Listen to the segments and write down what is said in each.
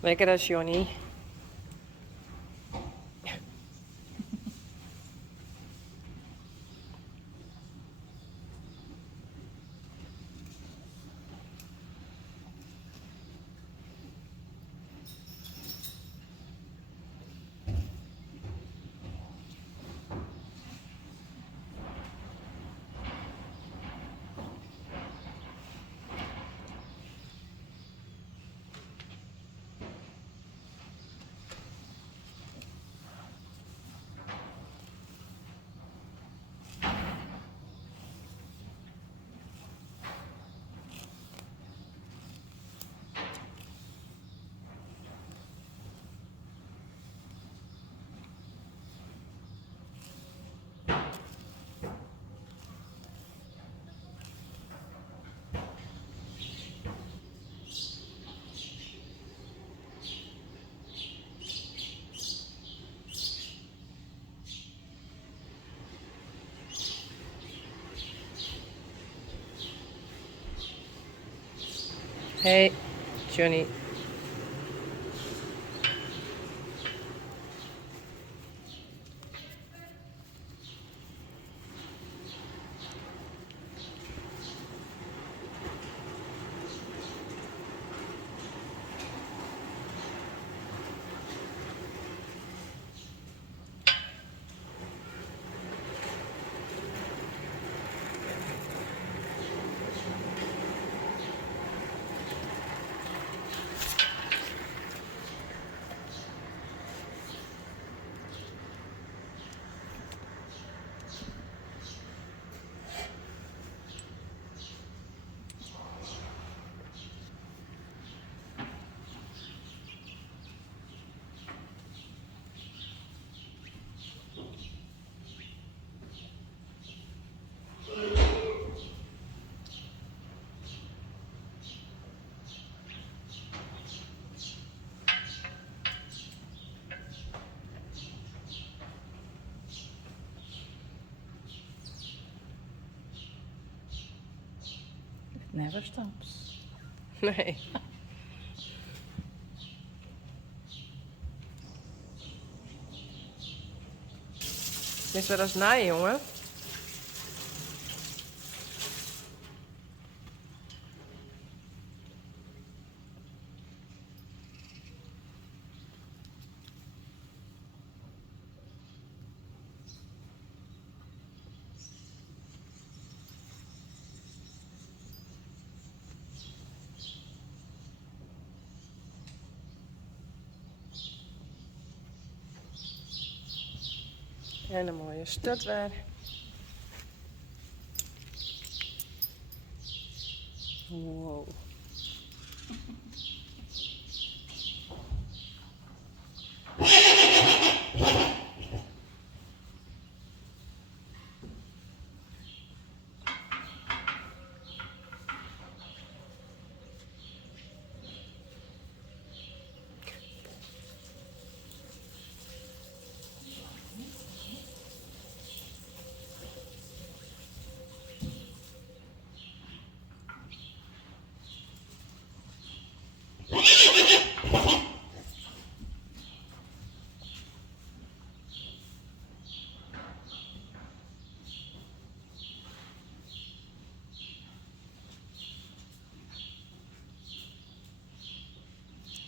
Lekker als Johnny. Hey, Johnny. It never stops. Nee. Is wel eens na, jongen. En een mooie stut weer. Wow.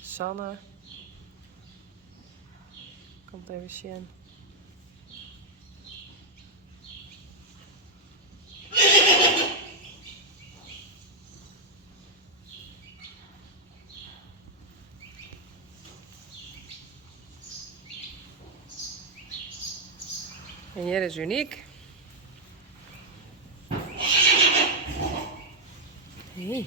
Sanne. Komt even zien. En hier is Uniek. Hey.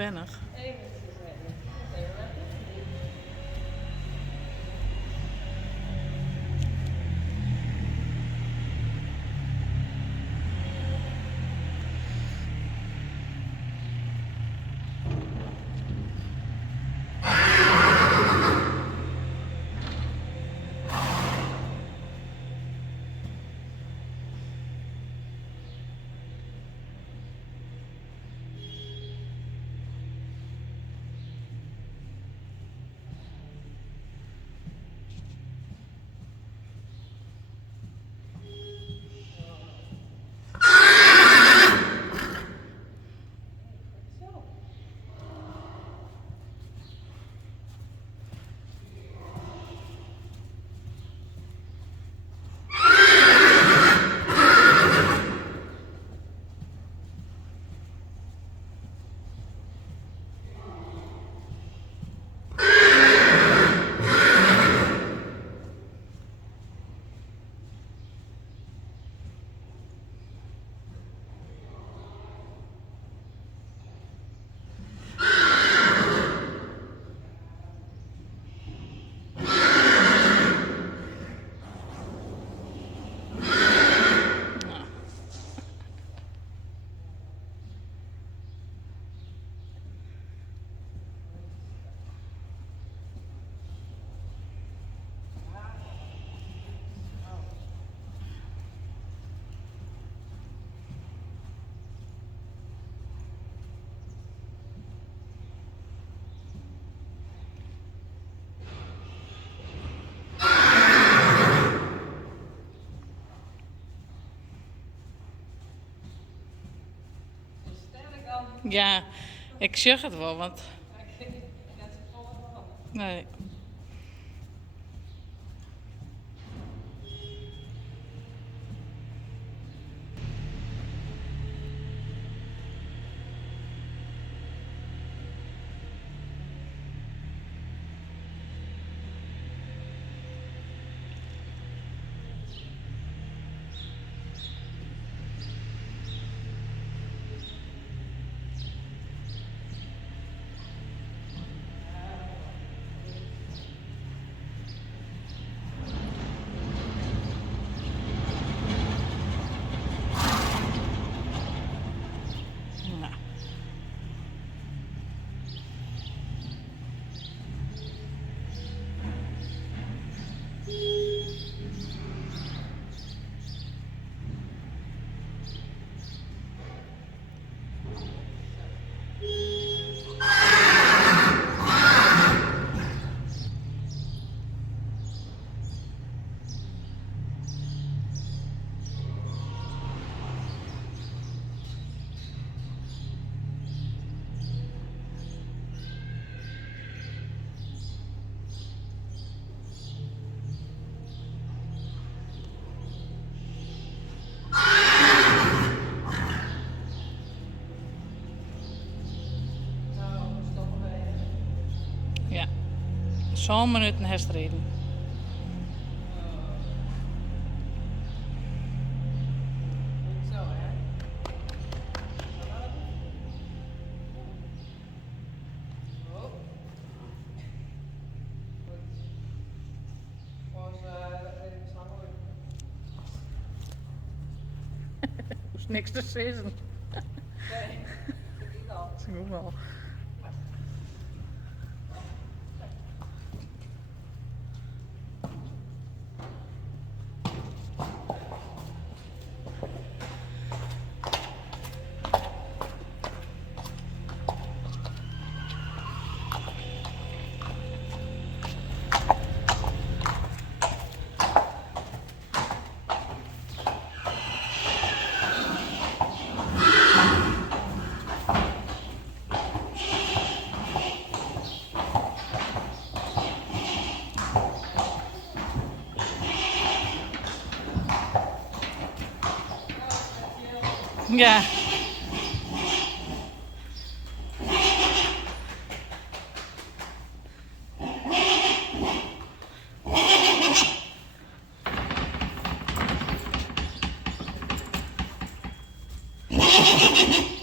weinig. Ja, ik zeg het wel, want... Nee. Nou. Ja, zo'n minuten herstreden. Zo, hè? Oh. Goed. Volgens even staan hoor. Hoeft niks te zeggen. Nee, dat is al. Dat is ook wel. Ja.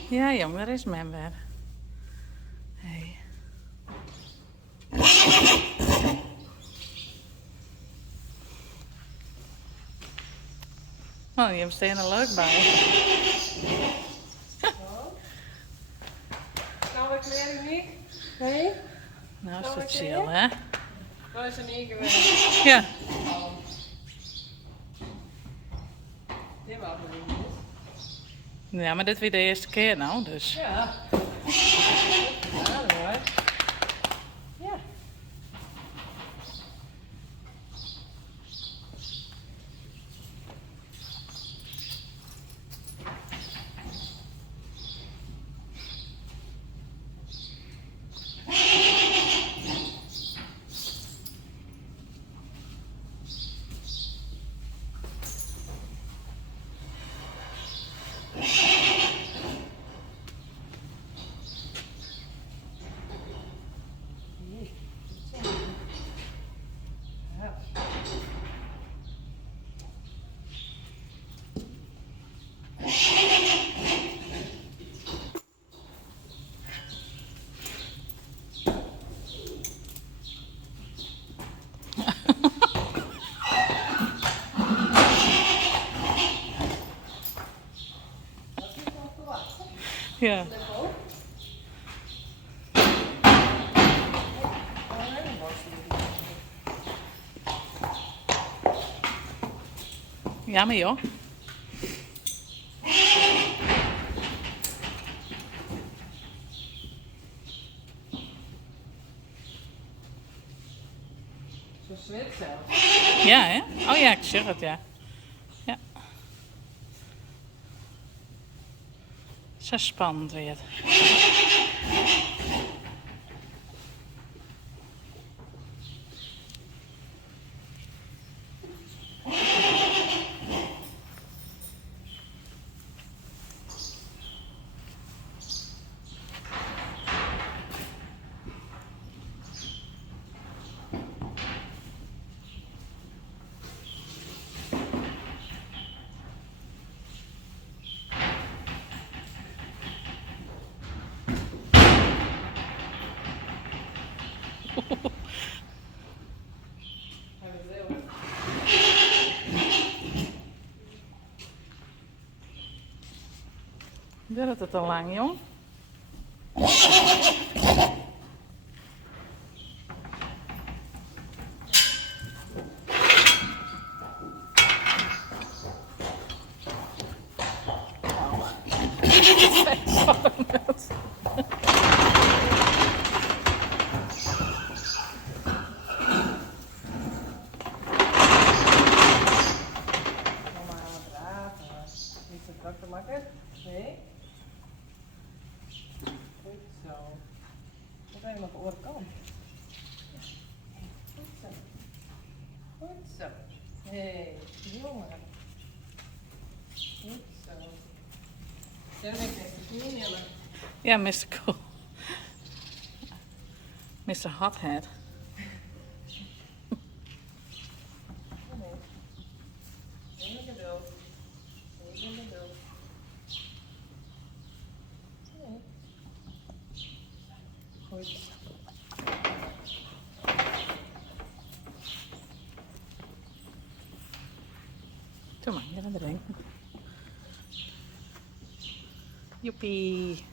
Ja, jammer is mijn weer. Oh, je hebt steen er leuk bij. Zo. Nou, ik leer niet. Nee? Nou is Zal het ik chill, weer? hè? Dat is een ingewikkeld. Ja. Dit was het niet. Ja, maar dit weer de eerste keer nou, dus. Ja. Ja, dat hoor. Ja. Ja. Ja, maar joh. Zo zwit zelfs. Ja, hè? Oh ja, ik zeg het, ja. Ja. Zo spannend weer. Duurt het al lang, jong? Mama aan het dragen. Niet zo druk te maken. Nee. Goed zo. Wat even op de andere kant. Goed zo. Goed zo. Hé, jongen. Goed zo. Zet hem even de knie neer. Ja, Mr. Cool. Mr. Hothead. Neem je geduld. Neem je geduld. Nee. Goed. Doe maar, je gaat drinken. Joepie.